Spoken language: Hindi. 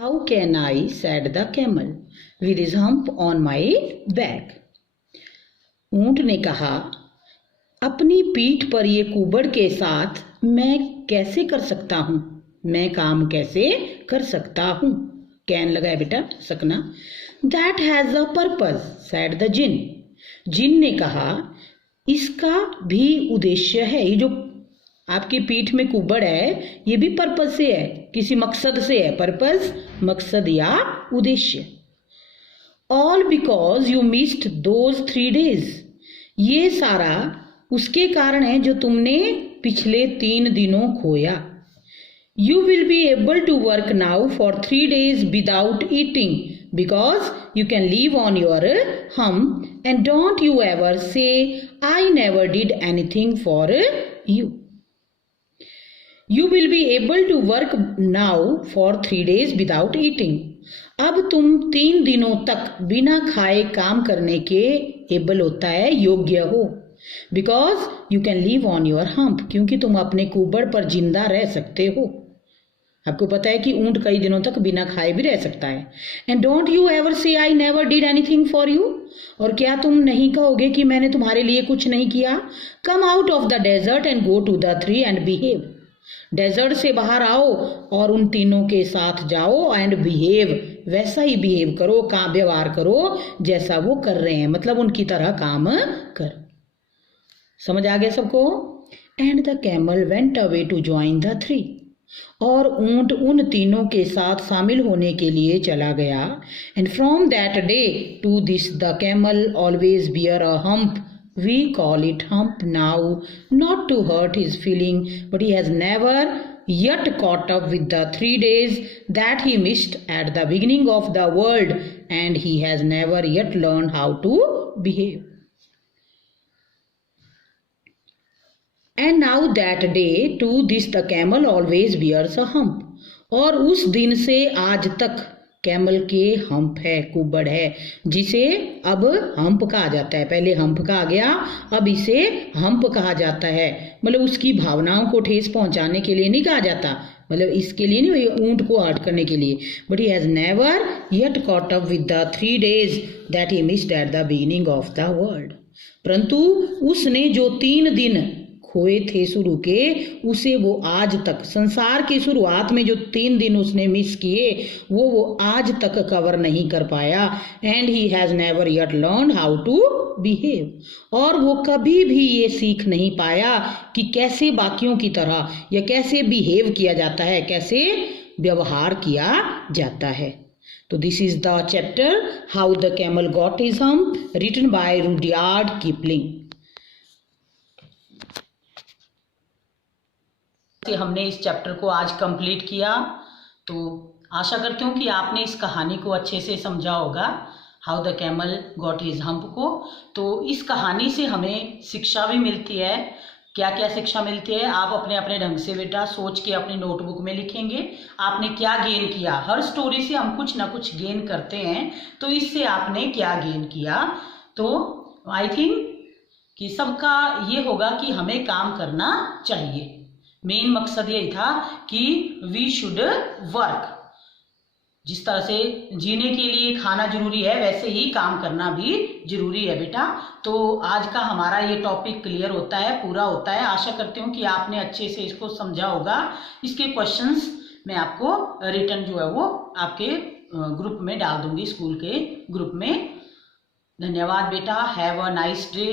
How can I, said the camel, with his hump on my back. ऊंट ने कहा, अपनी पीठ पर ये कुबड़ के साथ मैं कैसे कर सकता हूँ, मैं काम कैसे कर सकता हूँ. कैन लगा है बेटा सकना. That has a purpose, said the जिन. जिन ने कहा, इसका भी उद्देश्य है. ये जो आपकी पीठ में कुबड़ है ये भी पर्पस से है, किसी मकसद से है. पर्पस मकसद या उद्देश्य. All because you missed those 3 days. ये सारा उसके कारण है जो तुमने पिछले 3 दिनों खोया. You will be able to work now for 3 days without eating because you can live on your hump, and don't you ever say I never did anything for you. You will be able to work now for 3 days without eating. अब तुम 3 दिनों तक बिना खाए काम करने के एबल होता है, योग्य हो. Because you can live on your hump, क्योंकि तुम अपने कुबड़ पर जिंदा रह सकते हो. आपको पता है कि ऊंट कई दिनों तक बिना खाए भी रह सकता है. एंड डोंट यू एवर से I never did anything for you. और क्या तुम नहीं कहोगे कि मैंने तुम्हारे लिए कुछ नहीं किया. Come out of the desert and go to the tree and behave. Desert से बाहर आओ और उन तीनों के साथ जाओ एंड बिहेव, वैसा ही बिहेव करो, काम व्यवहार करो जैसा वो कर रहे हैं, मतलब उनकी तरह काम करो. समझ आ गया सबको. And the camel went away to join the 3. और ऊंट उन तीनों के साथ शामिल होने के लिए चला गया. And from that day to this the camel always bear a hump. We call it hump now, not to hurt his feeling, but he has never yet caught up with the 3 days that he missed at the beginning of the world, and he has never yet learned how to behave. And now that day to this the camel always bears a hump. और उस दिन से आज तक कैमल के हम्प है, कुबड़ है, जिसे अब हम्प कहा जाता है. पहले हम्प कहा गया, अब इसे हम्प कहा जाता है. मतलब उसकी भावनाओं को ठेस पहुंचाने के लिए नहीं कहा जाता, मतलब इसके लिए नहीं, ऊंट को हर्ट करने के लिए. But he has never yet caught up with the 3 days that he missed at the beginning of the world. परंतु उसने जो 3 दिन खोए थे शुरू के, उसे वो आज तक, संसार की शुरुआत में जो 3 दिन उसने मिस किए वो आज तक कवर नहीं कर पाया. And he has never yet learn how to behave. और वो कभी भी ये सीख नहीं पाया कि कैसे बाकियों की तरह या कैसे बिहेव किया जाता है, कैसे व्यवहार किया जाता है. तो this is the chapter how the camel got his hump, written by Rudyard Kipling. हमने इस चैप्टर को आज कंप्लीट किया, तो आशा करती हूँ कि आपने इस कहानी को अच्छे से समझा होगा, how the camel got his hump को. तो इस कहानी से हमें शिक्षा भी मिलती है. क्या क्या शिक्षा मिलती है, आप अपने अपने ढंग से बेटा सोच के अपनी नोटबुक में लिखेंगे आपने क्या गेन किया. हर स्टोरी से हम कुछ ना कुछ गेन करते हैं, तो इससे आपने क्या गेन किया. तो आई थिंक कि सबका ये होगा कि हमें काम करना चाहिए. मेन मकसद यही था कि वी शुड वर्क. जिस तरह से जीने के लिए खाना जरूरी है, वैसे ही काम करना भी जरूरी है बेटा. तो आज का हमारा ये टॉपिक क्लियर होता है, पूरा होता है. आशा करती हूँ कि आपने अच्छे से इसको समझा होगा. इसके क्वेश्चंस मैं आपको रिटर्न जो है वो आपके ग्रुप में डाल दूंगी, स्कूल के ग्रुप में. धन्यवाद बेटा. Have a nice day.